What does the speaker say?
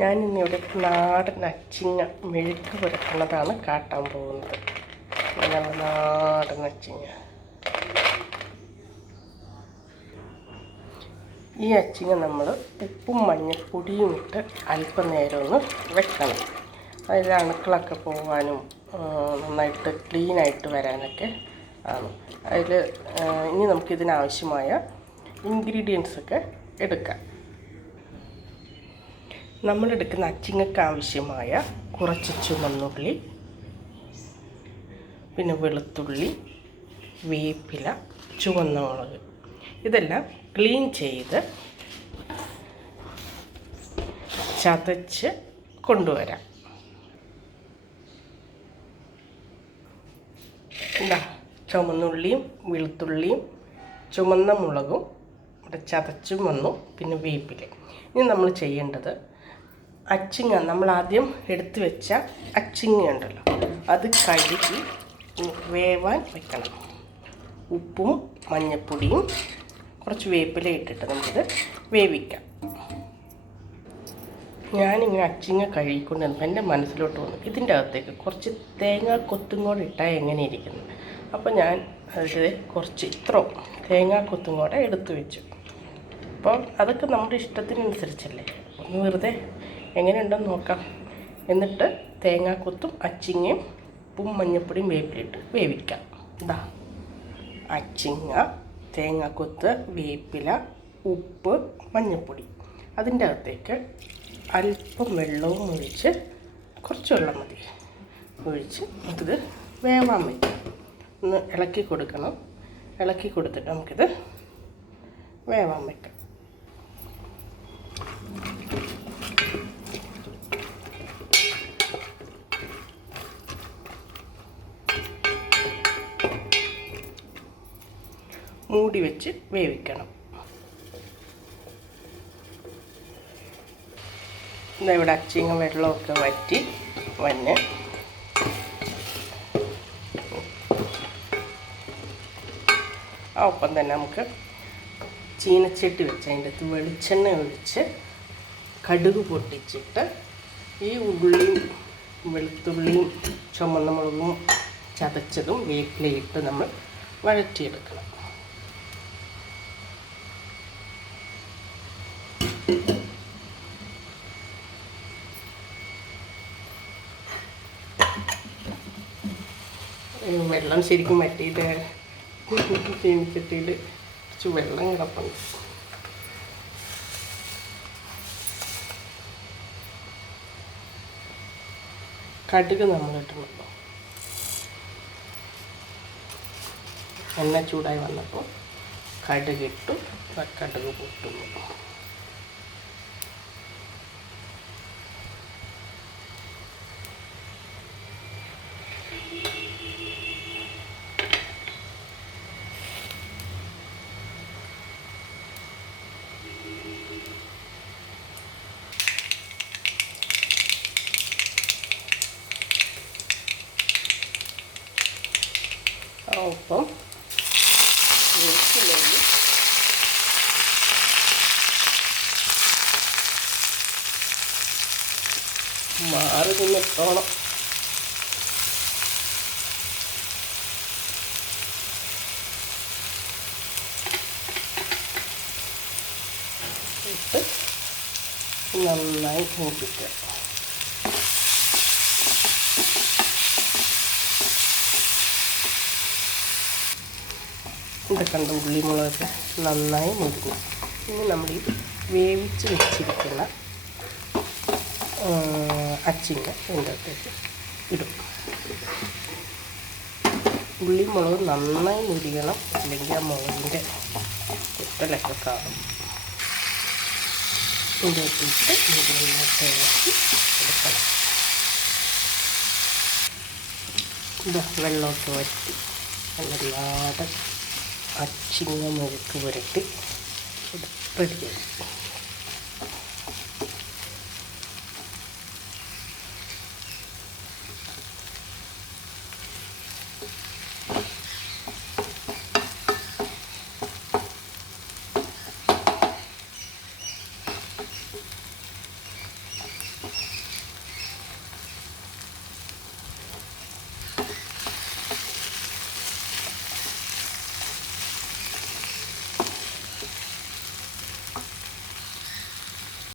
ഞാനിന്നിവിടെ നാടൻ അച്ചിങ്ങ മെഴുക്ക് പുരട്ടുന്നതാണ് കാട്ടാൻ പോകുന്നത്. നല്ല നാടൻ അച്ചിങ്ങ. ഈ അച്ചിങ്ങ നമ്മൾ ഉപ്പും മഞ്ഞൾപ്പൊടിയും ഇട്ട് അല്പനേരം ഒന്ന് വെക്കണം. അതിൽ അണുക്കളൊക്കെ പോകാനും നന്നായിട്ട് ക്ലീനായിട്ട് വരാനൊക്കെ ആണ്. ഇനി നമുക്കിതിനാവശ്യമായ ഇൻഗ്രീഡിയൻസൊക്കെ എടുക്കാം. നമ്മളെടുക്കുന്ന അച്ചിങ്ങയ്ക്ക് ആവശ്യമായ കുറച്ച് ചുവന്നുള്ളി, പിന്നെ വെളുത്തുള്ളി, വേപ്പില, ചുവന്ന മുളക്, ഇതെല്ലാം ക്ലീൻ ചെയ്ത് ചതച്ച് കൊണ്ടുവരാം. ചുവന്നുള്ളിയും വെളുത്തുള്ളിയും ചുവന്ന മുളകും ഇവിടെ ചതച്ചും വന്നു, പിന്നെ വേപ്പില. ഇനി നമ്മൾ ചെയ്യേണ്ടത് അച്ചിങ്ങ, നമ്മൾ ആദ്യം എടുത്തു വെച്ച അച്ചിങ്ങ ഉണ്ടല്ലോ, അത് കഴുകി വേവാൻ വെക്കണം. ഉപ്പും മഞ്ഞൾപ്പൊടിയും കുറച്ച് വേപ്പില ഇട്ടിട്ട് നമുക്കിത് വേവിക്കാം. ഞാനിങ്ങനെ അച്ചിങ്ങ കഴുകിക്കൊണ്ട് വന്നപ്പോൾ എൻ്റെ മനസ്സിലോട്ട് വന്നു, ഇതിൻ്റെ അകത്തേക്ക് കുറച്ച് തേങ്ങാ കൊത്തും കൂടെ ഇട്ടാൽ എങ്ങനെ ഇരിക്കുന്നു. അപ്പോൾ ഞാൻ അതിൽ കുറച്ച് ഇത്ര തേങ്ങാ കൊത്തും കൂടെ എടുത്തു വെച്ചു. അപ്പോൾ അതൊക്കെ നമ്മുടെ ഇഷ്ടത്തിനനുസരിച്ചല്ലേ, ഒന്ന് വെറുതെ എങ്ങനെയുണ്ടെന്ന് നോക്കാം. എന്നിട്ട് തേങ്ങാക്കൊത്തും അച്ചിങ്ങയും ഉപ്പും മഞ്ഞൾപ്പൊടിയും വേപ്പിലിട്ട് വേവിക്കാം. അച്ചിങ്ങ, തേങ്ങാക്കൊത്ത്, വേപ്പില, ഉപ്പ്, മഞ്ഞൾപ്പൊടി, അതിൻ്റെ അകത്തേക്ക് അല്പം വെള്ളവും ഒഴിച്ച്, കുറച്ച് വെള്ളം മതി, ഒഴിച്ച് നമുക്കിത് വേവാൻ വയ്ക്കാം. ഒന്ന് ഇളക്കി കൊടുക്കണം. ഇളക്കി കൊടുത്തിട്ട് നമുക്കിത് വേവാൻ വയ്ക്കാം. മൂടി വെച്ച് വേവിക്കണം. ഇവിടെ അച്ചിങ്ങ വെള്ളമൊക്കെ വറ്റി വന്ന് ഒപ്പം തന്നെ നമുക്ക് ചീനച്ചട്ടി വെച്ച് അതിൻ്റെ അകത്ത് വെളിച്ചെണ്ണ ഒഴിച്ച് കടുക് പൊട്ടിച്ചിട്ട് ഈ ഉള്ളിയും വെളുത്തുള്ളിയും ചുവന്ന മുളകും ചതച്ചതും വേപ്പിലയിട്ട് നമ്മൾ വഴറ്റിയെടുക്കണം. വെള്ളം ശരിക്കും വറ്റിയിട്ട് ചീനിച്ചട്ടിയിൽ കുറച്ച് വെള്ളം കിടപ്പുണ്ട്. കടുക് നമ്മളിട്ടുണ്ട്. എണ്ണ ചൂടായി വന്നപ്പോൾ കടുകിട്ടു. കടുക് പൊട്ടുന്നു. ഒപ്പം വേപ്പിലയും മാറി നിന്നിട്ടോണം. ഇട്ട് നന്നായി മൂപ്പിക്കുക. ഇത് കണ്ട ഉള്ളിമുളകൊക്കെ നന്നായി മുരിഞ്ഞു. ഇനി നമ്മൾ ഈ വേവിച്ച് വെച്ചിരിക്കുന്ന അച്ചിങ്ങ ഇതിൻ്റെ അകത്തേക്ക് ഇടും. ഉള്ളിമുളക് നന്നായി മുരിയണം, അല്ലെങ്കിൽ ആ മുളകിൻ്റെ കുത്തലൊക്കെ കാണും. ഇതിൻ്റെ അകത്തിട്ട് നന്നായിട്ട് ഇളക്കി എടുക്കണം. വെള്ളമൊക്കെ വറ്റി നല്ലാതെ അച്ചിങ്ങ മെഴുക്ക് പുരട്ടി റെഡിയായി.